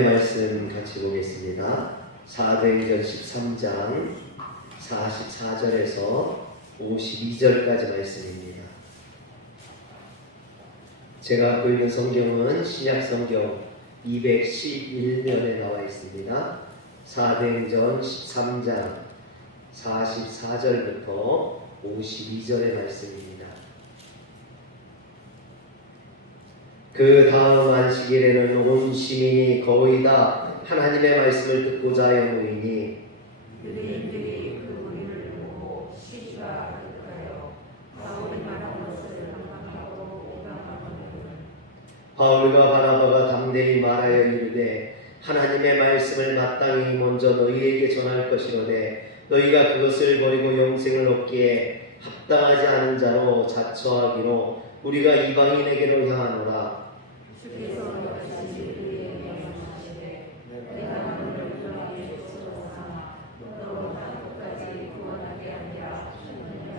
말씀 같이 보겠습니다. 사도행전 13장 44절에서 52절까지 말씀입니다. 제가 갖고 있는 성경은 신약성경 211면에 나와 있습니다. 사도행전 13장 44절부터 52절의 말씀입니다. 그 다음 안식일에는 온 시민이 거의 다 하나님의 말씀을 듣고자 하여 모이니 유대인들이 그 무리를 보고 시기가 가득하여 바울이 말한 것을 강박하고 오감하거늘 바울과 바나바가 담대히 말하여 이르되 하나님의 말씀을 마땅히 먼저 너희에게 전할 것이로되 너희가 그것을 버리고 영생을 얻기에 합당하지 않은 자로 자처하기로 우리가 이방인에게로 향하노라. 주께서 너희같이 그에게 명하시되 내가 너를 구원하게 주소서 너로 한국까지 구원하게 하리라 하시느니라.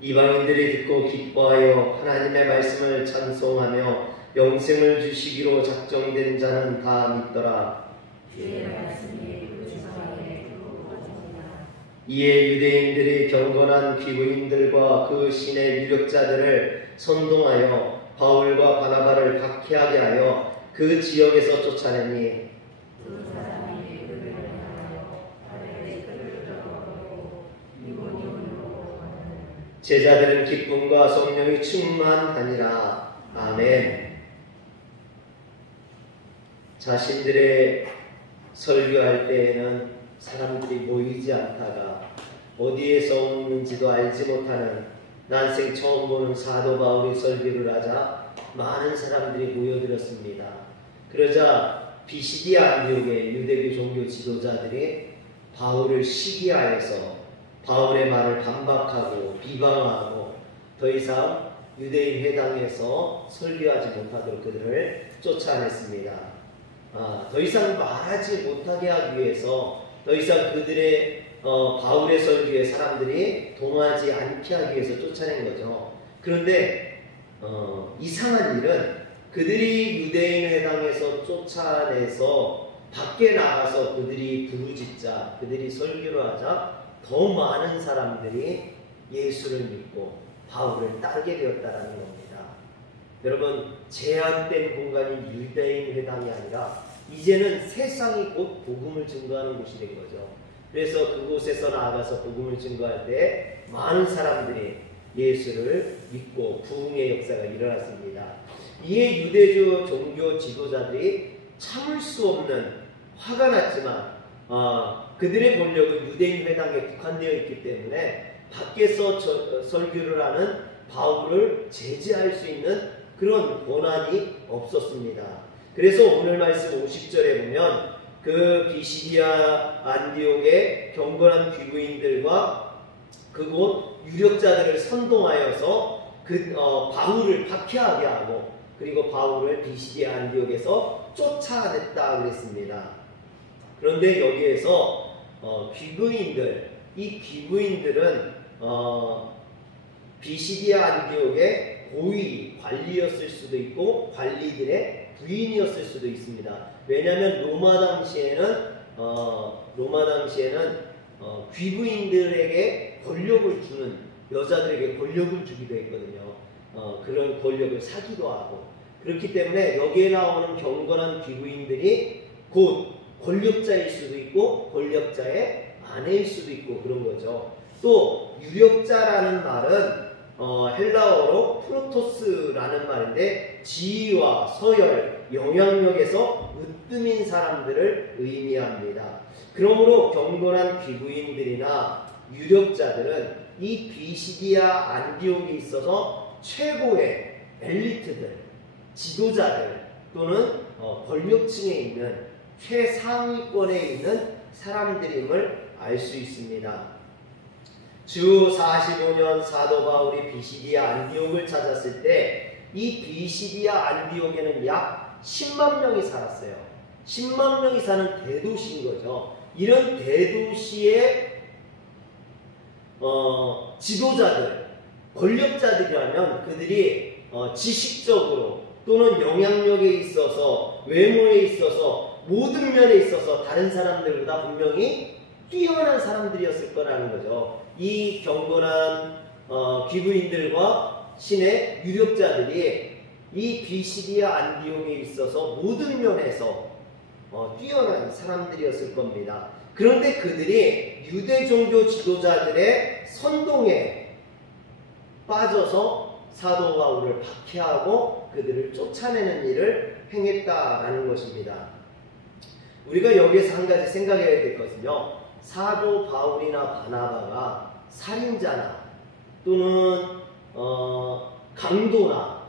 이방인들이 듣고 기뻐하여 하나님의 말씀을 찬송하며 영생을 주시기로 작정된 자는 다 믿더라. 주의 말씀이 그 지성에 그루어지니라. 이에 유대인들이 경건한 귀부인들과 그 신의 유력자들을 선동하여 바울과 바나바를 박해하게 하여 그 지역에서 쫓아내니 그 사람이 그를 향하여 아래에 그를 들어버리고 이곳으로 가는 제자들은 기쁨과 성령이 충만하니라. 아멘. 자신들의 설교할 때에는 사람들이 모이지 않다가 어디에서 오는지도 알지 못하는 난생 처음 보는 사도 바울이 설교를 하자 많은 사람들이 모여들었습니다. 그러자 비시디아 안디옥의 유대교 종교 지도자들이 바울을 시기하여서 바울의 말을 반박하고 비방하고 더 이상 유대인 회당에서 설교하지 못하도록 그들을 쫓아냈습니다. 더 이상 말하지 못하게 하기 위해서 더 이상 그들의 바울의 설교에 사람들이 동하지 않게 하기 위해서 쫓아낸 거죠. 그런데 이상한 일은 그들이 유대인 회당에서 쫓아내서 밖에 나가서 그들이 부르짖자 그들이 설교를 하자 더 많은 사람들이 예수를 믿고 바울을 따르게 되었다는 겁니다. 여러분, 제한된 공간인 유대인 회당이 아니라 이제는 세상이 곧 복음을 증거하는 곳이 된 거죠. 그래서 그곳에서 나아가서 복음을 증거할 때 많은 사람들이 예수를 믿고 부흥의 역사가 일어났습니다. 이에 유대교 종교 지도자들이 참을 수 없는 화가 났지만 그들의 권력은 유대인 회당에 국한되어 있기 때문에 밖에서 설교를 하는 바울을 제재할 수 있는 그런 권한이 없었습니다. 그래서 오늘 말씀 50절에 보면 그 비시디아 안디옥의 경건한 귀부인들과 그곳 유력자들을 선동하여서 바울을 박해하게 하고 그리고 바울을 비시디아 안디옥에서 쫓아냈다 그랬습니다. 그런데 여기에서 이 귀부인들은 비시디아 안디옥의 고위 관리였을 수도 있고 관리들의 부인이었을 수도 있습니다. 왜냐하면 로마 당시에는 귀부인들에게 권력을 주는 여자들에게 권력을 주기도 했거든요. 그런 권력을 사기도 하고 그렇기 때문에 여기에 나오는 경건한 귀부인들이 곧 권력자일 수도 있고 권력자의 아내일 수도 있고 그런 거죠. 또 유력자라는 말은 헬라어로 프로토스라는 말인데 지위와 서열, 영향력에서 으뜸인 사람들을 의미합니다. 그러므로 경건한 귀부인들이나 유력자들은 이 비시디아 안디옥에 있어서 최고의 엘리트들, 지도자들 또는 권력층에 있는 최상위권에 있는 사람들임을 알 수 있습니다. 주 45년 사도 바울이 비시디아 안디옥을 찾았을 때 이 비시디아 안디옥에는 약 10만 명이 살았어요. 10만 명이 사는 대도시인 거죠. 이런 대도시의 지도자들, 권력자들이라면 그들이 지식적으로 또는 영향력에 있어서 외모에 있어서 모든 면에 있어서 다른 사람들보다 분명히 뛰어난 사람들이었을 거라는 거죠. 이 경건한 귀부인들과 신의 유력자들이 이 비시디아 안디옥에 있어서 모든 면에서 뛰어난 사람들이었을 겁니다. 그런데 그들이 유대 종교 지도자들의 선동에 빠져서 사도 바울을 박해하고 그들을 쫓아내는 일을 행했다라는 것입니다. 우리가 여기에서 한 가지 생각해야 될 것은요, 사도 바울이나 바나바가 살인자나 또는 강도나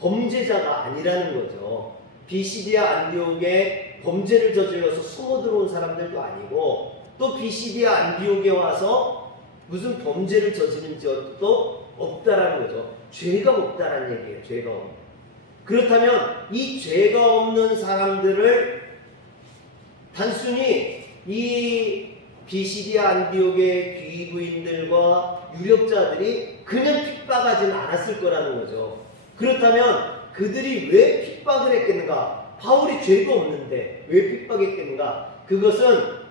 범죄자가 아니라는 거죠. 비시디아 안디옥에 범죄를 저질러서 숨어 들어온 사람들도 아니고, 또 비시디아 안디옥에 와서 무슨 범죄를 저지른 적도 없다라는 거죠. 죄가 없다라는 얘기예요. 죄가 없는. 그렇다면 이 죄가 없는 사람들을 단순히 이 비시디아 안디옥의 귀부인들과 유력자들이 그냥 핍박하지는 않았을 거라는 거죠. 그렇다면 그들이 왜 핍박을 했겠는가? 바울이 죄도 없는데 왜 핍박했겠는가? 그것은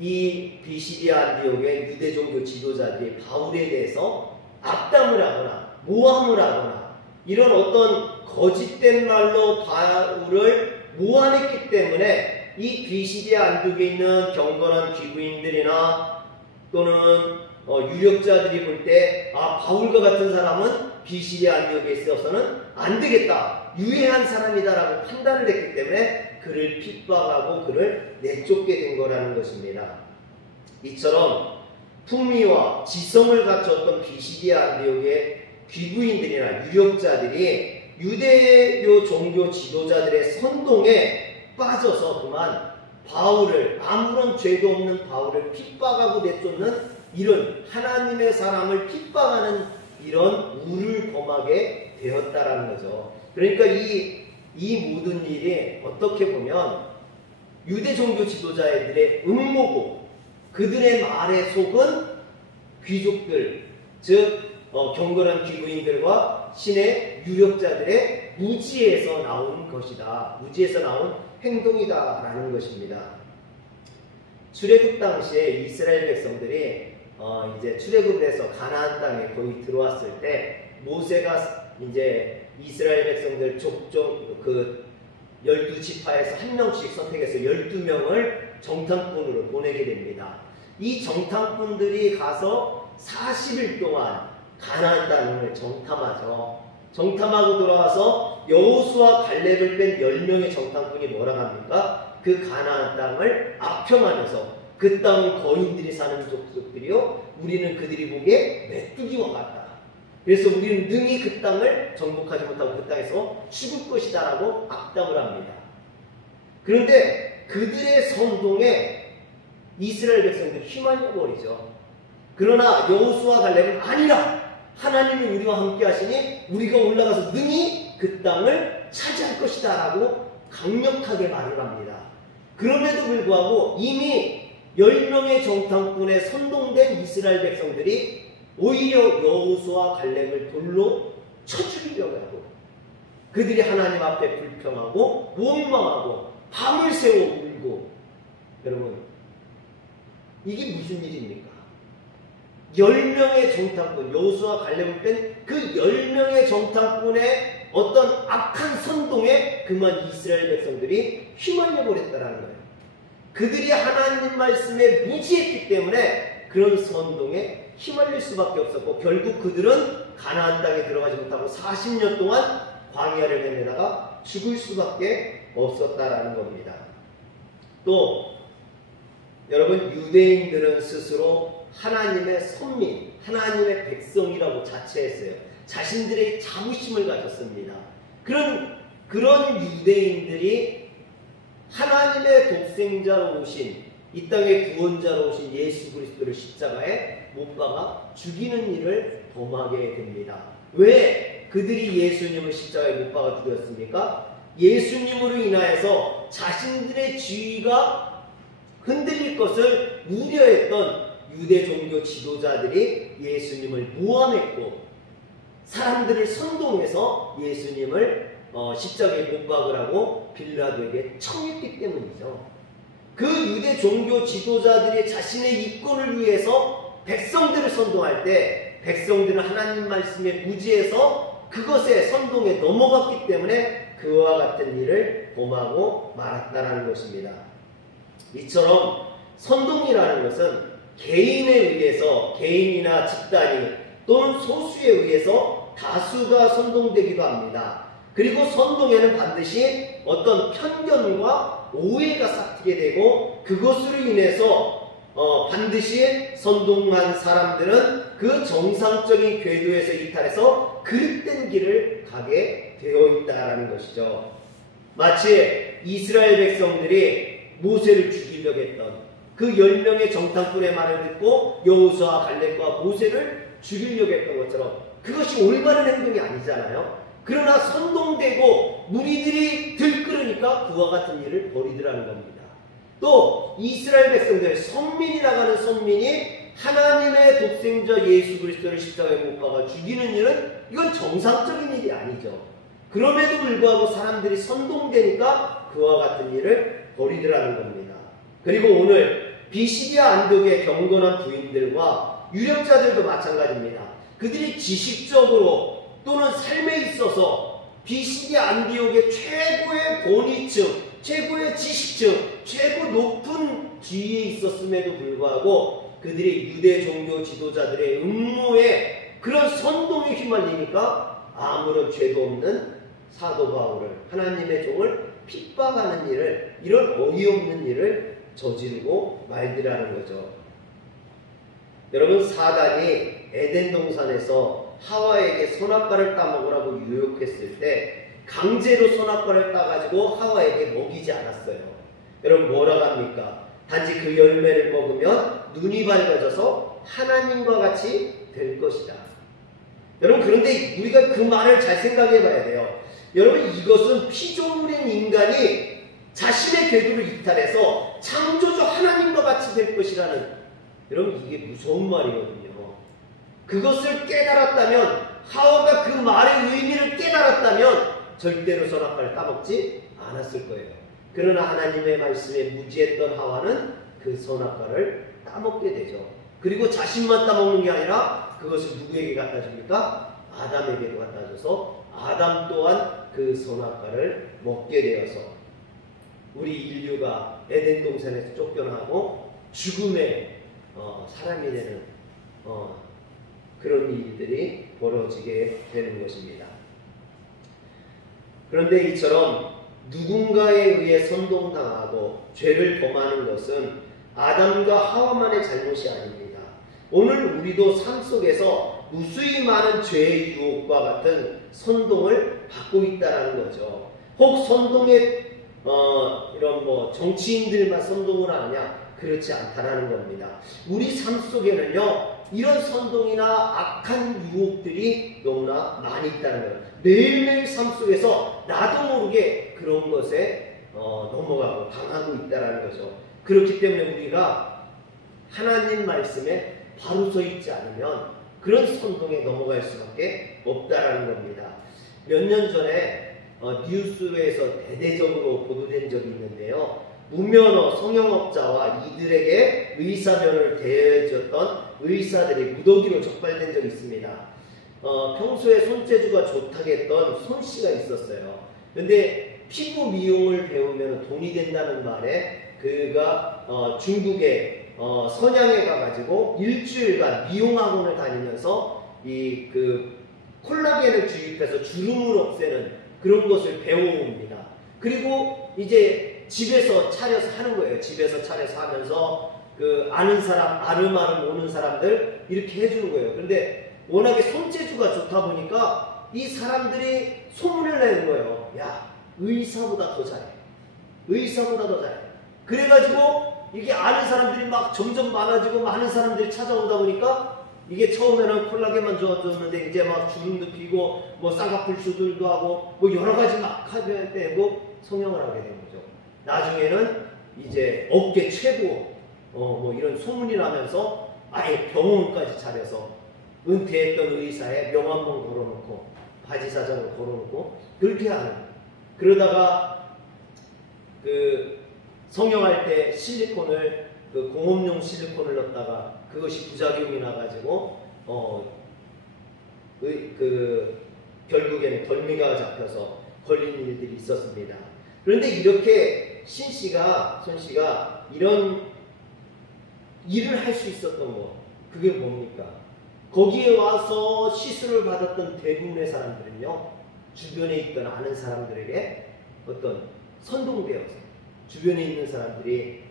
이 비시디아 안디옥의 유대종교 지도자들이 바울에 대해서 악담을 하거나 모함을 하거나 이런 어떤 거짓된 말로 바울을 모함했기 때문에 이 비시디아 안디옥에 있는 경건한 귀부인들이나 또는 유력자들이 볼 때 바울과 같은 사람은 비시디아 안디옥에 있어서는 안 되겠다, 유해한 사람이다라고 판단을 했기 때문에 그를 핍박하고 그를 내쫓게 된 거라는 것입니다. 이처럼 풍미와 지성을 갖췄던 비시디아 안디옥의 귀부인들이나 유력자들이 유대교 종교 지도자들의 선동에 빠져서 그만 바울을, 아무런 죄도 없는 바울을 핍박하고 내쫓는 이런 하나님의 사람을 핍박하는 이런 우를 범하게 되었다라는 거죠. 그러니까 이 모든 일이 어떻게 보면 유대 종교 지도자들의 음모고 그들의 말에 속은 귀족들, 즉 경건한 귀부인들과 신의 유력자들의 무지에서 나온 것이다. 무지에서 나온 행동이다라는 것입니다. 출애굽 당시에 이스라엘 백성들이 이제 출애굽을 해서 가나안 땅에 거의 들어왔을 때 모세가 이제 이스라엘 백성들 족족 그 12지파에서 한 명씩 선택해서 12명을 정탐꾼으로 보내게 됩니다. 이 정탐꾼들이 가서 40일 동안 가나안 땅을 정탐하죠. 정탐하고 돌아와서 여호수아 갈렙을 뺀 10명의 정탐꾼이 뭐라 합니까? 그 가나안 땅을 압평하면서 그 땅은 거인들이 사는 족속들이요, 우리는 그들이 보기에 메뚜기와 같다. 그래서 우리는 능히 그 땅을 정복하지 못하고 그 땅에서 죽을 것이다 라고 악담을 합니다. 그런데 그들의 선동에 이스라엘 백성들이 휘말려 버리죠. 그러나 여호수아 갈렙은 아니라 하나님이 우리와 함께 하시니 우리가 올라가서 능히 그 땅을 차지할 것이다 라고 강력하게 말을 합니다. 그럼에도 불구하고 이미 10명의 정탐꾼에 선동된 이스라엘 백성들이 오히려 여호수아 갈렙을 돌로 쳐 죽이려고 하고 그들이 하나님 앞에 불평하고 원망하고 밤을 새워 울고, 여러분 이게 무슨 일입니까? 10명의 정탐꾼, 여호수아 갈렙을 뺀 그 10명의 정탐꾼의 어떤 악한 선동에 그만 이스라엘 백성들이 휘말려 버렸다는 거예요. 그들이 하나님 말씀에 무지했기 때문에 그런 선동에 휘말릴 수밖에 없었고, 결국 그들은 가나안 땅에 들어가지 못하고 40년 동안 광야를 헤매다가 죽을 수밖에 없었다라는 겁니다. 또 여러분, 유대인들은 스스로 하나님의 선민, 하나님의 백성이라고 자처했어요. 자신들의 자부심을 가졌습니다. 그런 유대인들이 하나님의 독생자로 오신, 이 땅의 구원자로 오신 예수 그리스도를 십자가에 못 박아 죽이는 일을 범하게 됩니다. 왜 그들이 예수님을 십자가에 못 박아 죽였습니까? 예수님으로 인하여서 자신들의 지위가 흔들릴 것을 우려했던 유대 종교 지도자들이 예수님을 모함했고 사람들을 선동해서 예수님을 십자가에 못 박으라고 빌라도에게 청했기 때문이죠. 그 유대 종교 지도자들이 자신의 이권을 위해서 백성들을 선동할 때 백성들은 하나님 말씀에 무지해서 그것에 선동에 넘어갔기 때문에 그와 같은 일을 범하고 말았다라는 것입니다. 이처럼 선동이라는 것은 개인에 의해서, 개인이나 집단이 또는 소수에 의해서 다수가 선동되기도 합니다. 그리고 선동에는 반드시 어떤 편견과 오해가 싹트게 되고 그것으로 인해서 반드시 선동한 사람들은 그 정상적인 궤도에서 이탈해서 그릇된 길을 가게 되어 있다라는 것이죠. 마치 이스라엘 백성들이 모세를 죽이려고 했던 그 10명의 정탐꾼의 말을 듣고 여호수아와 갈렙과 모세를 죽이려고 했던 것처럼 그것이 올바른 행동이 아니잖아요. 그러나 선동되고 무리들이 들끓으니까 그와 같은 일을 벌이더라는 겁니다. 또 이스라엘 백성들, 선민이라고 하는 선민이 하나님의 독생자 예수 그리스도를 십자가에 못 박아 죽이는 일은 이건 정상적인 일이 아니죠. 그럼에도 불구하고 사람들이 선동되니까 그와 같은 일을 벌이더라는 겁니다. 그리고 오늘 비시디아 안디옥의 경건한 부인들과 유력자들도 마찬가지입니다. 그들이 지식적으로 또는 삶에 있어서 비시디아 안디옥의 최고의 권위층, 최고의 지식층, 최고 높은 지위에 있었음에도 불구하고 그들이 유대 종교 지도자들의 음모에 그런 선동에 휘말리니까 아무런 죄도 없는 사도 바울을, 하나님의 종을 핍박하는 일을, 이런 어이없는 일을 저지르고 말더라는 거죠. 여러분, 사단이 에덴 동산에서 하와에게 선악과를 따먹으라고 유혹했을 때 강제로 선악과를 따가지고 하와에게 먹이지 않았어요. 여러분, 뭐라고 합니까? 단지 그 열매를 먹으면 눈이 밝아져서 하나님과 같이 될 것이다. 여러분, 그런데 우리가 그 말을 잘 생각해 봐야 돼요. 여러분, 이것은 피조물인 인간이 자신의 궤도를 이탈해서 창조주 하나님과 같이 될 것이라는, 여러분, 이게 무서운 말이거든요. 그것을 깨달았다면, 하와가 그 말의 의미를 깨달았다면 절대로 선악과를 따먹지 않았을 거예요. 그러나 하나님의 말씀에 무지했던 하와는 그 선악과를 따먹게 되죠. 그리고 자신만 따먹는 게 아니라 그것을 누구에게 갖다 줍니까? 아담에게도 갖다 줘서 아담 또한 그 선악과를 먹게 되어서 우리 인류가 에덴 동산에서 쫓겨나고 죽음의 사람이 되는 그런 일들이 벌어지게 되는 것입니다. 그런데 이처럼 누군가에 의해 선동당하고 죄를 범하는 것은 아담과 하와만의 잘못이 아닙니다. 오늘 우리도 삶 속에서 무수히 많은 죄의 유혹과 같은 선동을 받고 있다는 거죠. 혹 선동에 이런 정치인들만 선동을 하느냐? 그렇지 않다라는 겁니다. 우리 삶 속에는요, 이런 선동이나 악한 유혹들이 너무나 많이 있다는 거예요. 매일매일 삶 속에서 나도 모르게 그런 것에 넘어가고 당하고 있다는 거죠. 그렇기 때문에 우리가 하나님 말씀에 바로 서 있지 않으면 그런 선동에 넘어갈 수밖에 없다는 겁니다. 몇 년 전에 뉴스에서 대대적으로 보도된 적이 있는데요. 무면허 성형업자와 이들에게 의사면을 대해줬던 의사들이 무더기로 적발된 적이 있습니다. 평소에 손재주가 좋다고 했던 손씨가 있었어요. 근데 피부 미용을 배우면 돈이 된다는 말에 그가 중국에 선양에 가가지고 일주일간 미용학원을 다니면서 그 콜라겐을 주입해서 주름을 없애는 그런 것을 배워옵니다. 그리고 이제 집에서 차려서 하는 거예요. 집에서 차려서 하면서 그 아는 사람, 아름아름 오는 사람들 이렇게 해주는 거예요. 그런데 워낙에 손재주가 좋다 보니까 이 사람들이 소문을 내는 거예요. 야, 의사보다 더 잘해. 의사보다 더 잘해. 그래가지고 이게 아는 사람들이 막 점점 많아지고 많은 사람들이 찾아오다 보니까 이게 처음에는 콜라겐만 좋아졌는데 이제 막 주름도 피고 쌍꺼풀 수술도 하고 여러 가지 막 하게 되고 성형을 하게 된 거죠. 나중에는 이제 업계 최고 이런 소문이 나면서 아예 병원까지 차려서 은퇴했던 의사의 명함만 걸어놓고 바지 사장을 걸어놓고 그렇게 하는 그러다가 그 성형할 때 실리콘을 그 공업용 실리콘을 넣었다가 그것이 부작용이 나가지고 결국에는 벌미가 잡혀서 걸린 일들이 있었습니다. 그런데 이렇게 손 씨가 이런 일을 할 수 있었던 거, 그게 뭡니까? 거기에 와서 시술을 받았던 대부분의 사람들은요, 주변에 있던 아는 사람들에게 어떤 선동되어서 주변에 있는 사람들이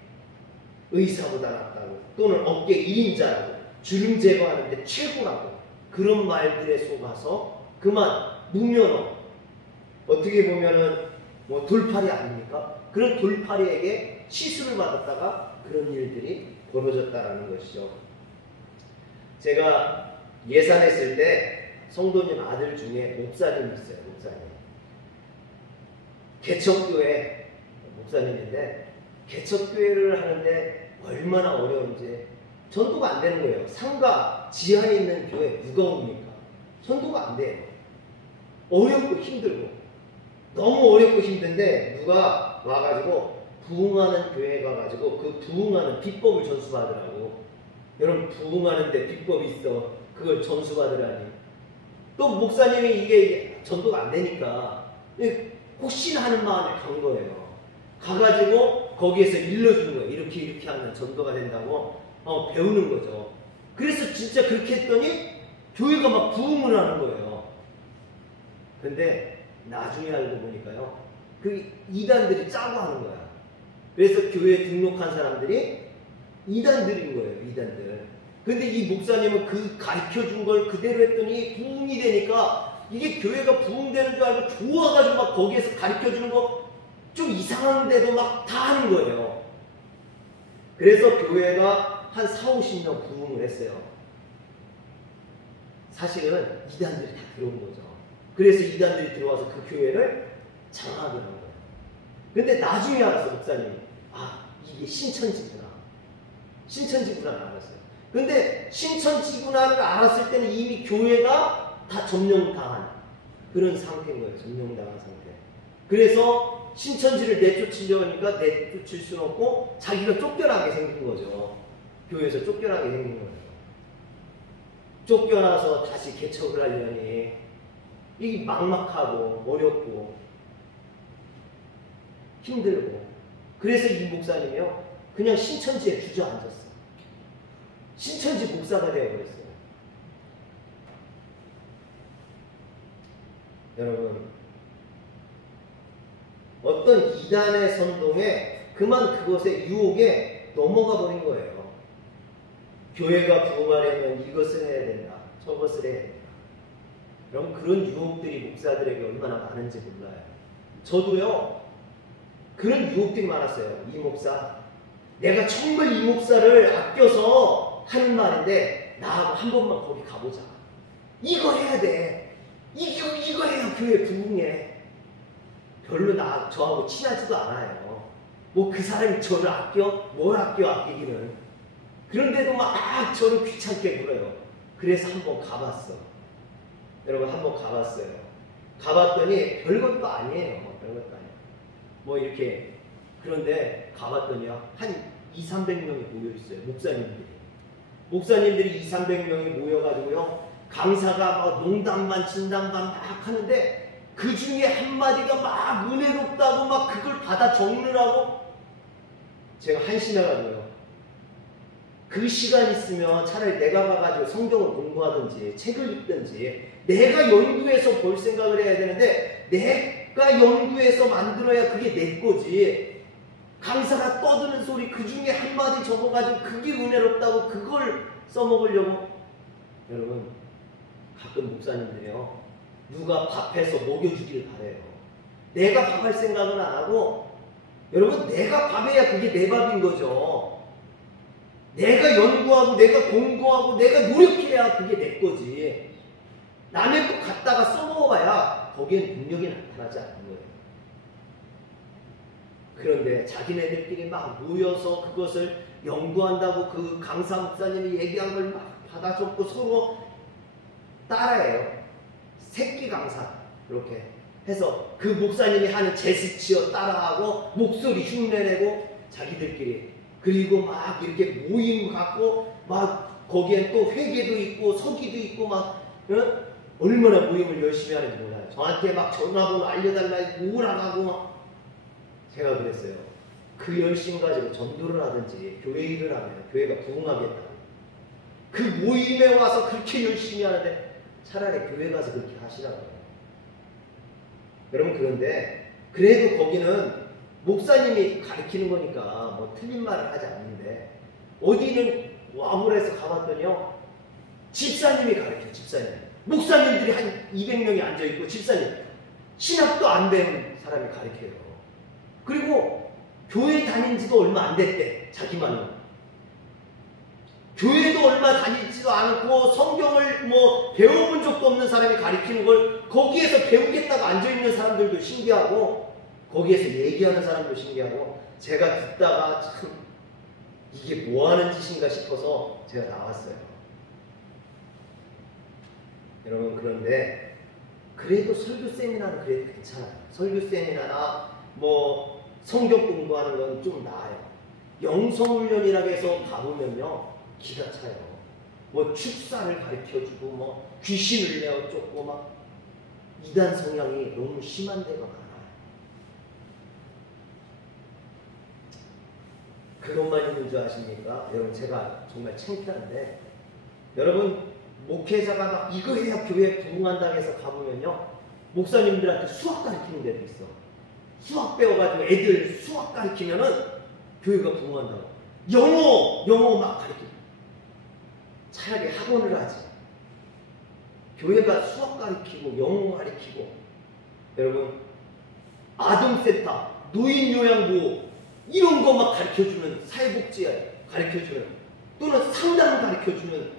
의사보다 낫다고, 또는 업계 1인자라고, 주름 제거하는데 최고라고, 그런 말들에 속아서 그만 무면허, 어떻게 보면은 뭐 돌팔이 아닙니까? 그런 돌팔이에게 시술을 받았다가 그런 일들이 벌어졌다라는 것이죠. 제가 예산했을 때 성도님 아들 중에 목사님이 있어요. 목사님. 개척교회 목사님인데, 개척교회를 하는데 얼마나 어려운지 전도가 안 되는 거예요. 상가 지하에 있는 교회 누가 옵니까? 전도가 안 돼요. 어렵고 힘들고, 너무 어렵고 힘든데 누가 와가지고 부흥하는 교회에 가가지고 그 부흥하는 비법을 전수받으라고. 여러분, 부흥하는데 비법이 있어. 그걸 전수받으라니. 또 목사님이 이게 전도가 안 되니까 혹시나 하는 마음에 간 거예요. 가가지고 거기에서 일러주는 거예요. 이렇게 하면 전도가 된다고 배우는 거죠. 그래서 진짜 그렇게 했더니 교회가 막 부흥을 하는 거예요. 근데 나중에 알고 보니까요, 그 이단들이 짜고 하는 거야. 그래서 교회에 등록한 사람들이 이단들인 거예요. 이단들. 근데 이 목사님은 그 가르쳐준 걸 그대로 했더니 부흥이 되니까 이게 교회가 부흥되는 줄 알고 좋아가지고 막 거기에서 가르쳐주는 거 좀 이상한데도 막 다 하는 거예요. 그래서 교회가 한 40-50년 부흥을 했어요. 사실은 이단들이 다 들어온 거죠. 그래서 이단들이 들어와서 그 교회를 장악을 한 거예요. 근데 나중에 알았어, 목사님이. 아, 이게 신천지구나. 신천지구나를 알았어요. 근데 신천지구나를 알았을 때는 이미 교회가 다 점령당한 그런 상태인 거예요. 점령당한 상태. 그래서 신천지를 내쫓으려고 하니까 내쫓을 수는 없고 자기가 쫓겨나게 생긴 거죠. 교회에서 쫓겨나게 생긴 거예요. 쫓겨나서 다시 개척을 하려니 이게 막막하고 어렵고 힘들고, 그래서 이 목사님이요 그냥 신천지에 주저앉았어요. 신천지 목사가 되어버렸어요. 여러분, 어떤 이단의 선동에 그만 그것의 유혹에 넘어가 버린 거예요. 교회가 부흥하려면 이것을 해야 된다, 저것을 해야 된다. 여러분, 그런 유혹들이 목사들에게 얼마나 많은지 몰라요. 저도요 그런 유혹들이 많았어요. 이 목사, 내가 정말 이 목사를 아껴서 하는 말인데 나하고 한 번만 거기 가보자. 이거 해야 돼. 이거 해야 교회 부흥해. 별로 저하고 친하지도 않아요. 뭐 그 사람이 저를 아껴? 뭘 아끼기는. 그런데도 막 저를 귀찮게 굴어요. 그래서 한번 가봤어. 여러분, 한번 가봤어요. 가봤더니 별것도 아니에요. 별것도 아니에요. 뭐 이렇게. 그런데 가봤더니요 한 200-300명이 모여있어요. 목사님들이 200-300명이 모여가지고요 강사가 막 농담반 진담반 막 하는데 그 중에 한마디가 막 은혜롭다고 막 그걸 받아 적느라고 제가 한심해가지고요, 그 시간 있으면 차라리 내가 가가지고 성경을 공부하든지 책을 읽든지 내가 연구해서 볼 생각을 해야 되는데, 내가 연구해서 만들어야 그게 내 거지. 강사가 떠드는 소리 그 중에 한마디 적어가지고 그게 은혜롭다고 그걸 써먹으려고. 여러분, 가끔 목사님들이요 누가 밥해서 먹여주길 바래요. 내가 밥할 생각은 안 하고, 여러분, 내가 밥해야 그게 내 밥인 거죠. 내가 연구하고 내가 공부하고 내가 노력해야 그게 내 거지. 남의 것 갖다가 써먹어봐야 거기엔 능력이 나타나지 않는 거예요. 그런데 자기네들끼리 막 모여서 그것을 연구한다고 그 강사 목사님이 얘기한 걸 막 받아 적고 서로 따라해요. 새끼 강사, 그렇게. 해서 그 목사님이 하는 제스처 따라하고 목소리 흉내내고 자기들끼리 그리고 막 이렇게 모임 갖고 막 거기엔 또 회계도 있고 서기도 있고 막 얼마나 모임을 열심히 하는지 몰라요. 저한테 막 전화번호 알려달라 우울하고 막 제가 그랬어요. 그 열심 가지고 전도를 하든지 교회 일을 하면 교회가 부흥하겠다. 그 모임에 와서 그렇게 열심히 하는데 차라리 교회 가서 그렇게 하시라고요. 여러분 그런데 그래도 거기는 목사님이 가르치는 거니까 뭐 틀린 말을 하지 않는데 어디는 와물에서 가봤더니요 집사님이 가르쳐요. 집사님 목사님들이 한 200명이 앉아있고 집사님 신학도 안 배운 사람이 가르쳐요. 그리고 교회 다닌 지도 얼마 안 됐대. 자기만은 교회도 얼마 다니지도 않고 성경을 뭐 배워본 적도 없는 사람이 가르치는 걸 거기에서 배우겠다고 앉아있는 사람들도 신기하고 거기에서 얘기하는 사람도 신기하고 제가 듣다가 참 이게 뭐하는 짓인가 싶어서 제가 나왔어요. 여러분 그런데 그래도 설교 세미나는 그래도 괜찮아요. 설교 세미나나 뭐 성경 공부하는 건 좀 나아요. 영성훈련이라고 해서 가보면요 기가 차요. 뭐 축사를 가르쳐주고 뭐 귀신을 내어 쫓고 막 이단 성향이 너무 심한 데가 많아요. 그것만 있는 줄 아십니까? 여러분 제가 정말 창피한데 여러분 목회자가 막 이거 해야 교회 부흥한다고 해서 가보면요 목사님들한테 수학 가르치는 데도 있어. 수학 배워가지고 애들 수학 가르치면은 교회가 부흥한다고. 영어 막 가르치고 차라리 학원을 하지. 교회가 수학 가르치고 영어 가르치고 여러분 아동센터, 노인요양보호 이런 거 막 가르쳐주는 사회복지에 가르쳐주는 또는 상담 가르쳐주는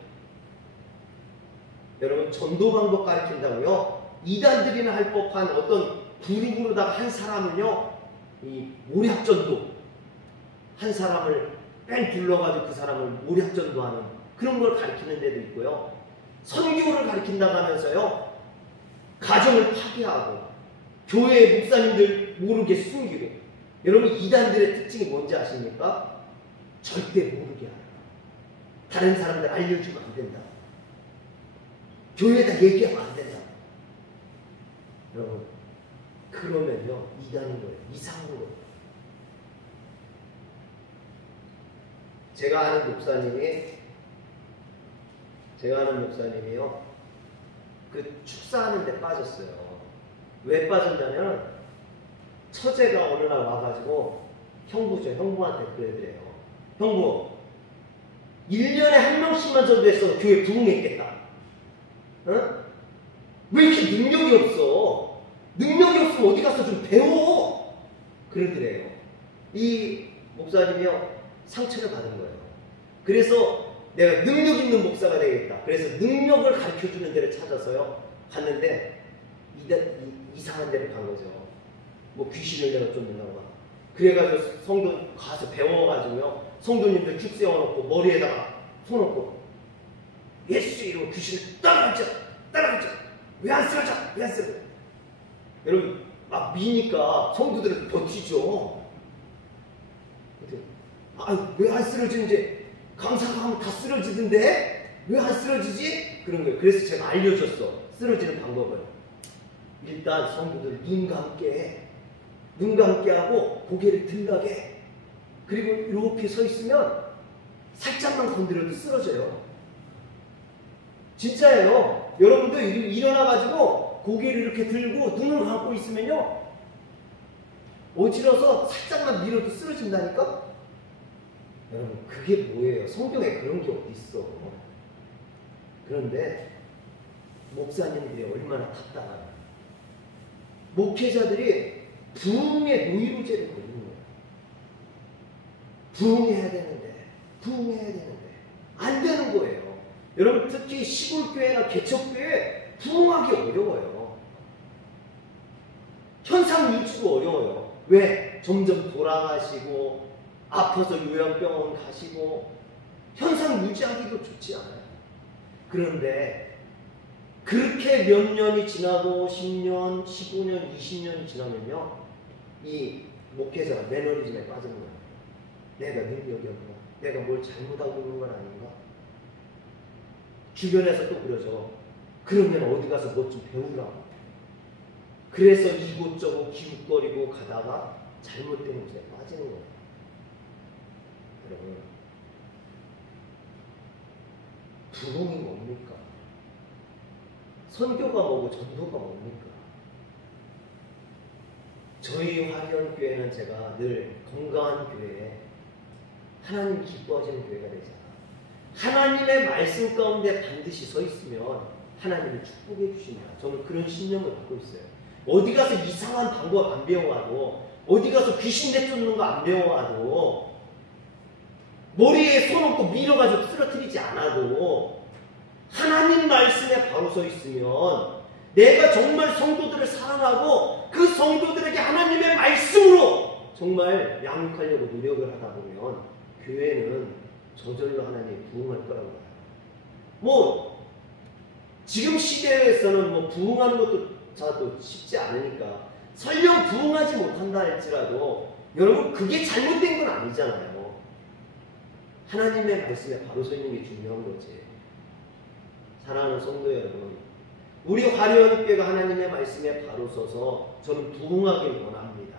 여러분 전도 방법 가르친다고요. 이단들이나 할 법한 어떤 그룹으로다가 한 사람을요 이 모략전도 한 사람을 뺑 둘러가지고 그 사람을 모략전도하는 그런 걸 가르치는 데도 있고요. 선교를 가르친다고 하면서요 가정을 파괴하고 교회 목사님들 모르게 숨기고 여러분 이단들의 특징이 뭔지 아십니까? 절대 모르게 하라. 다른 사람들 알려주면 안 된다. 교회에다 얘기하면 안 된다. 여러분 그러면요 이단인 거예요. 이상으로. 제가 아는 목사님이요 그 축사하는 데 빠졌어요. 왜 빠졌냐면 처제가 어느 날 와가지고 형부한테 그러더래요. 형부 1년에 한 명씩만 전도했어도 교회 부흥했겠다. 어? 왜 이렇게 능력이 없어? 능력이 없으면 어디 가서 좀 배워. 그러더래요. 이 목사님이요 상처를 받은 거예요. 그래서 내가 능력 있는 목사가 되겠다. 그래서 능력을 가르쳐주는 데를 찾아서요 갔는데 이상한 데를 간 거죠. 뭐 귀신을 내가 쫓는다고 막. 그래가지고 성도 가서 배워가지고요 성도님들 쭉 세워놓고 머리에다가 손놓고 예수 이러고 귀신을 따라가자 왜 안 쓰러져 여러분 막 미니까 성도들은 버티죠. 왜 안 쓰러지는지 강사가 하면 다 쓰러지던데 왜 안 쓰러지지? 그런 거예요. 그래서 제가 알려줬어. 쓰러지는 방법을. 일단 성도들 눈 감게 하고 고개를 들라게 그리고 이렇게 서 있으면 살짝만 건드려도 쓰러져요. 진짜예요. 여러분도 일어나가지고 고개를 이렇게 들고 눈을 감고 있으면요 어지러서 살짝만 밀어도 쓰러진다니까? 여러분 그게 뭐예요? 성경에 그런 게 어디 있어? 그런데 목사님들이 얼마나 답답하냐. 목회자들이 부흥의 노이로제를 걸리는 거예요. 부흥해야 되는데 안 되는 거예요. 여러분 특히 시골교회나 개척교회 부흥하기 어려워요. 현상 유지도 어려워요. 왜? 점점 돌아가시고 아파서 요양병원 가시고 현상 유지하기도 좋지 않아요. 그런데 그렇게 몇 년이 지나고 10년, 15년, 20년이 지나면요. 이 목회자가 매너리즘에 빠지는 거예요. 내가 능력이 없나? 내가 뭘 잘못하고 있는 건 아닌가? 주변에서 또 그러죠. 그러면 어디 가서 뭐 좀 배우라고. 그래서 이곳저곳 기웃거리고 가다가 잘못된 곳에 빠지는 거예요. 여러분, 부흥이 뭡니까? 선교가 뭐고 전도가 뭡니까? 저희 화련교회는 제가 늘 건강한 교회, 하나님 기뻐하시는 교회가 되잖아. 하나님의 말씀 가운데 반드시 서 있으면 하나님이 축복해 주신다. 저는 그런 신념을 갖고 있어요. 어디 가서 이상한 방법 안 배워가도, 어디 가서 귀신 내쫓는 거 안 배워가도, 머리에 손 얹고 밀어가지고 쓰러뜨리지 않아도 하나님 말씀에 바로 서 있으면 내가 정말 성도들을 사랑하고 그 성도들에게 하나님의 말씀으로 정말 양육하려고 노력을 하다 보면 교회는 저절로 하나님이 부흥할 거라고 봐요. 뭐 지금 시대에서는 뭐 부흥하는 것도 자도 쉽지 않으니까 설령 부흥하지 못한다 할지라도 여러분 그게 잘못된 건 아니잖아요. 하나님의 말씀에 바로 서 있는 게 중요한 거지. 사랑하는 성도 여러분, 우리 화려한교회가 하나님의 말씀에 바로 서서 저는 부흥하길 원합니다.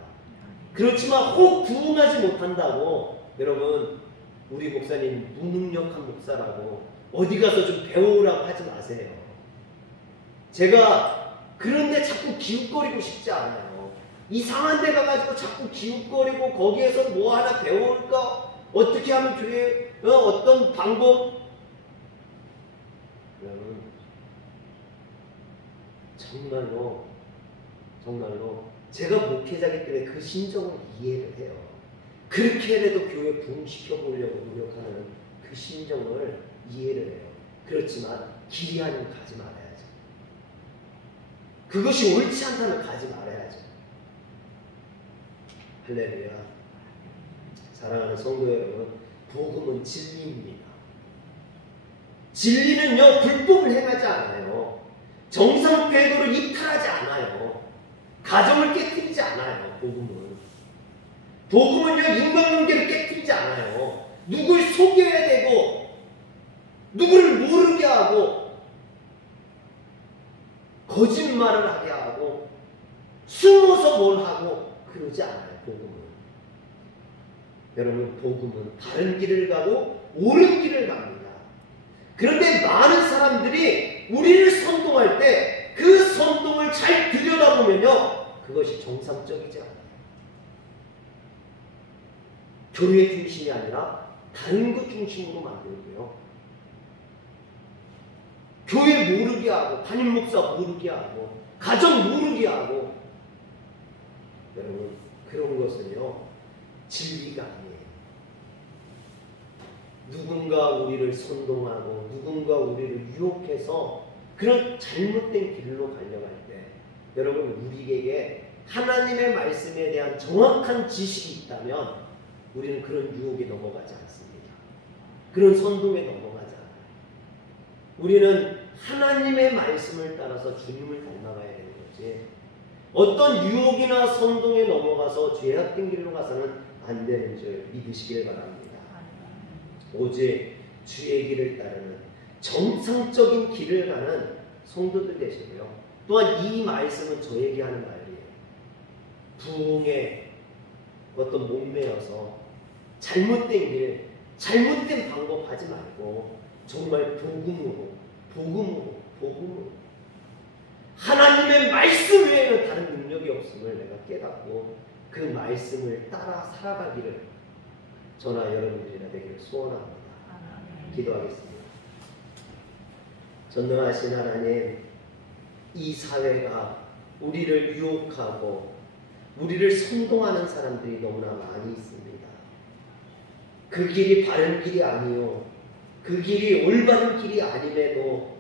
그렇지만 혹 부흥하지 못한다고 여러분 우리 목사님 무능력한 목사라고 어디 가서 좀 배우라고 하지 마세요. 제가 그런데 자꾸 기웃거리고 싶지 않아요. 이상한 데 가가지고 자꾸 기웃거리고 거기에서 뭐 하나 배울까? 어떻게 하면 교회 어떤 방법? 여러분 정말로 제가 목회자이기 때문에 그 심정을 이해를 해요. 그렇게 해도 교회 부흥시켜 보려고 노력하는 그 심정을 이해를 해요. 그렇지만 길이 아니면 가지 말아야죠. 그것이 옳지 않다면 가지 말아야죠. 할렐루야. 사랑하는 성도 여러분, 복음은 진리입니다. 진리는요 불법을 행하지 않아요. 정상 궤도를 이탈하지 않아요. 가정을 깨뜨리지 않아요. 복음은요 인간관계를 깨뜨리지 않아요. 누굴 속여야 되고 누구를 모르게 하고 거짓말을 하게 하고 숨어서 뭘 하고 그러지 않아요. 여러분 복음은 바른 길을 가고 옳은 길을 갑니다. 그런데 많은 사람들이 우리를 선동할 때 그 선동을 잘 들여다보면요 그것이 정상적이지 않아요. 교회 중심이 아니라 다른 것 중심으로 만들고요. 교회 모르게 하고 담임 목사 모르게 하고 가정 모르게 하고 여러분 그런 것은요 진리가 아니에요. 누군가 우리를 선동하고 누군가 우리를 유혹해서 그런 잘못된 길로 가려고 할 때 여러분 우리에게 하나님의 말씀에 대한 정확한 지식이 있다면 우리는 그런 유혹에 넘어가지 않습니다. 그런 선동에 넘어가지 않아요. 우리는 하나님의 말씀을 따라서 주님을 닮아가야 되는 거지 어떤 유혹이나 선동에 넘어가서 죄악된 길로 가서는 안 되는 줄 믿으시길 바랍니다. 오직 주의 길을 따르는 정상적인 길을 가는 성도들 되시고요. 또한 이 말씀은 저에게 하는 말이에요. 부흥에 어떤 목매어서 잘못된 길, 잘못된 방법 하지 말고 정말 복음으로 하나님의 말씀 외에는 다른 능력이 없음을 내가 깨닫고 그 말씀을 따라 살아가기를 저나 여러분들이나 되기를 소원합니다. 기도하겠습니다. 전능하신 하나님, 이 사회가 우리를 유혹하고 우리를 선동하는 사람들이 너무나 많이 있습니다. 그 길이 바른 길이 아니요, 그 길이 올바른 길이 아님에도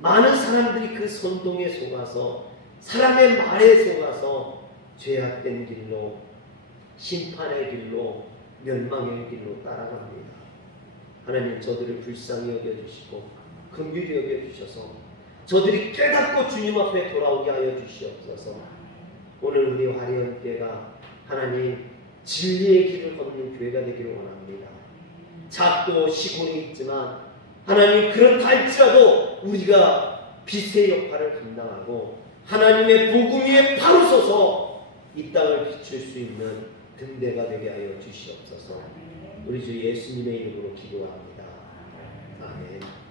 많은 사람들이 그 선동에 속아서 사람의 말에 속아서 죄악된 길로, 심판의 길로, 멸망의 길로 따라갑니다. 하나님, 저들을 불쌍히 여겨주시고 긍휼히 여겨주셔서 저들이 깨닫고 주님 앞에 돌아오게 하여 주시옵소서. 오늘 우리 화려교회가 하나님 진리의 길을 걷는 교회가 되기를 원합니다. 작고 시골이 있지만 하나님 그렇다 할지라도 우리가 빛의 역할을 감당하고 하나님의 복음 위에 바로 서서 이 땅을 비출 수 있는 등대가 되게 하여 주시옵소서. 우리 주 예수님의 이름으로 기도합니다. 아멘.